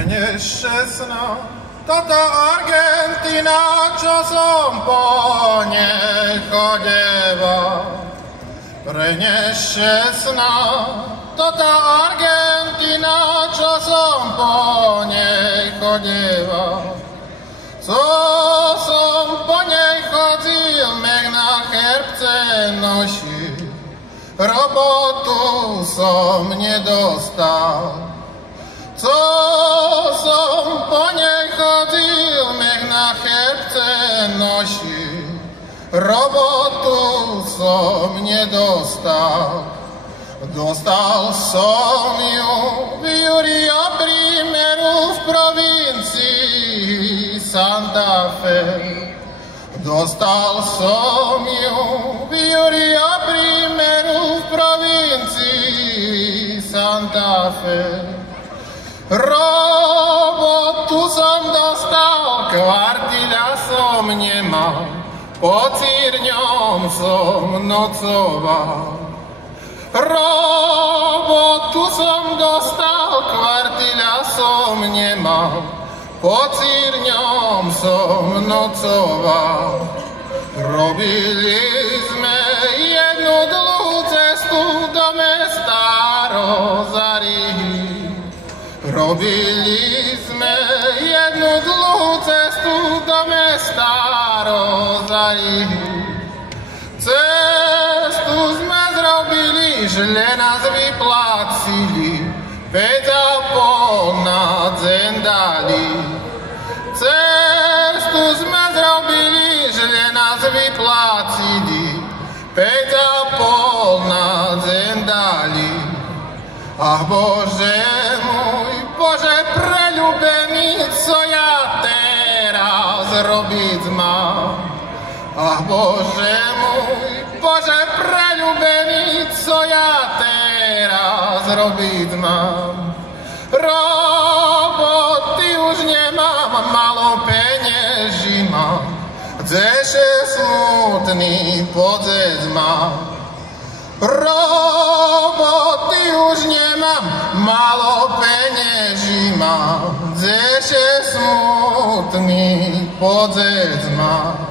Pre nešťastná táto Argentina, čo som po nej chodeval. Pre nešťastná táto Argentina, čo som po nej chodeval. Co som po nej chodil, mech na chrbce noši, robotu som nedostal. Co som po nej chodil, mech na chrbce noši, robotu som nedostal. Dostal som ju v Júria Primeru v provincii Santa Fe. Dostal som ju v Júria Primeru v provincii Santa Fe. Robotu som dostal, kvartila som nemal, pod círňom som nocoval. Robotu som dostal, kvartila som nemal, pod círňom som nocoval. Robili sme jednu dlhú cestu do mesta Rosario. Robili sme jednu dlhú cestu do mesta Rosario. Cestu sme zrobili, žle nás vyplácili, 5,5 na zem dali. Cestu sme zrobili, žle nás vyplácili, 5,5 na zem dali. Ach Bože môj, Bože preľúbený, co ja teraz robiť mám? Ach Bože môj, Bože preľúbený, co ja teraz robiť mám? Roboty už nemám, malo penieží mám, kdeže smutný pocit mám. Roboty už nemám, malo penieží mám, kdeže smutný pocit mám.